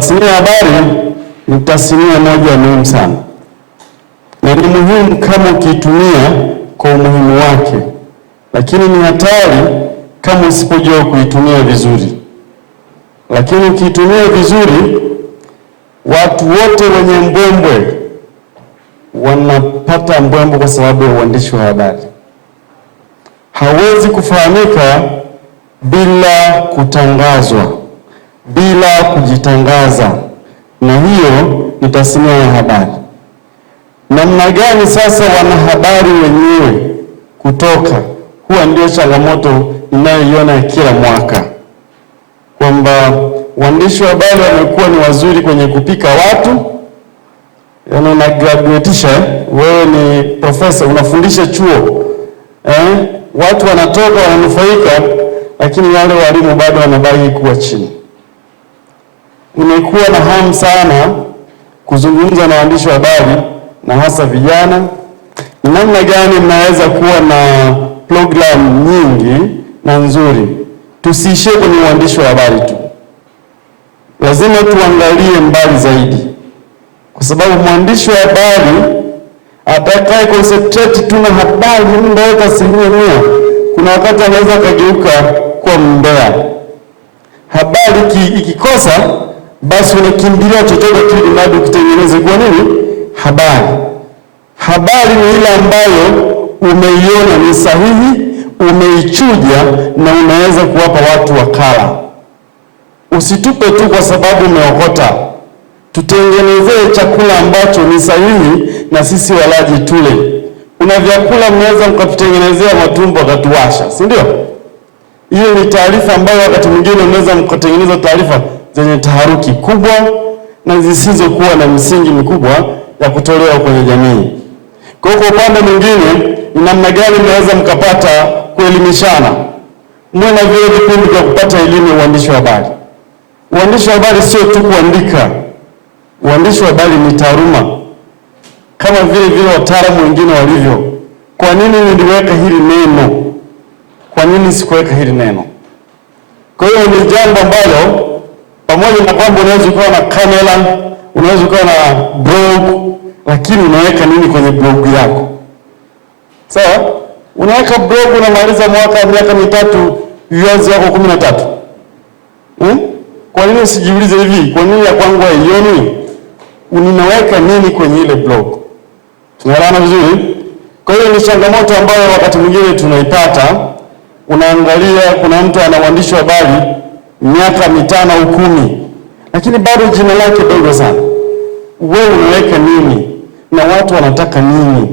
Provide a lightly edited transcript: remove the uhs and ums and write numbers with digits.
Tasnia ya habari ni tasnia moja muhimu sana, na ni muhimu kama ukiitumia kwa umuhimu wake, lakini ni hatari kama usipojua kuitumia vizuri. Lakini ukiitumia vizuri, watu wote wenye mbwembwe wanapata mbwembwe kwa sababu ya uandishi wa habari. Hawezi kufahamika bila kutangazwa, bila kujitangaza, na hiyo ni tasnia ya habari. Namna gani sasa wanahabari wenyewe kutoka, huwa ndio changamoto ninayoiona kila mwaka, kwamba waandishi wa habari wamekuwa ni wazuri kwenye kupika watu. Una graduatisha, wewe ni profesa, unafundisha chuo, watu wanatoka wananufaika, lakini wale walimu bado wanabaki kuwa chini. Nimekuwa na hamu sana kuzungumza na waandishi wa habari na hasa vijana, ni namna gani mnaweza kuwa na program nyingi na nzuri. Tusiishie kwenye uandishi wa habari tu, lazima tuangalie mbali zaidi, kwa sababu mwandishi wa habari atakaye concentrate tu na habari muda wote 100%, kuna wakati anaweza kageuka kuwa mbea. Habari ikikosa, basi unakimbilia chochote kile mradi ukitengeneze. Kwa nini? Habari ni ile ambayo umeiona ni sahihi, umeichuja na unaweza kuwapa watu wakala. Usitupe tu kwa sababu umeokota. Tutengenezee chakula ambacho ni sahihi na sisi walaji tule. Kuna vyakula mnaweza mkatutengenezea matumbo akatuwasha, si ndio? Hiyo ni taarifa ambayo wakati mwingine mnaweza mkatengeneza taarifa zenye taharuki kubwa na zisizokuwa na misingi mikubwa ya kutolewa kwenye jamii. Kwa upande mwingine, ni namna gani mnaweza mkapata kuelimishana? Mwe na vile vikundi vya kupata elimu ya uandishi wa habari. Uandishi wa habari sio tu kuandika. Uandishi wa habari ni taaluma, kama vile wataalamu wengine walivyo. Kwa nini niliweka hili neno? Kwa nini sikuweka hili neno? Kwa hiyo ni jambo ambalo, pamoja na kwamba unaweza kuwa na kamera, unaweza kuwa na blog, lakini unaweka nini kwenye blog yako? Sawa? Unaweka blog, unamaliza miaka mitatu, viewers wako 13. Kwa nini usijiulize hivi? Kwa nini ya kwangu haioni? Unaweka nini kwenye ile blog? Tunaelewana vizuri? Kwa hiyo ni changamoto ambayo wakati mwingine tunaipata. Unaangalia kuna mtu ana uandishi wa habari miaka 5 au 10, lakini bado jina lake dogo sana. Wewe unaweka nini na watu wanataka nini?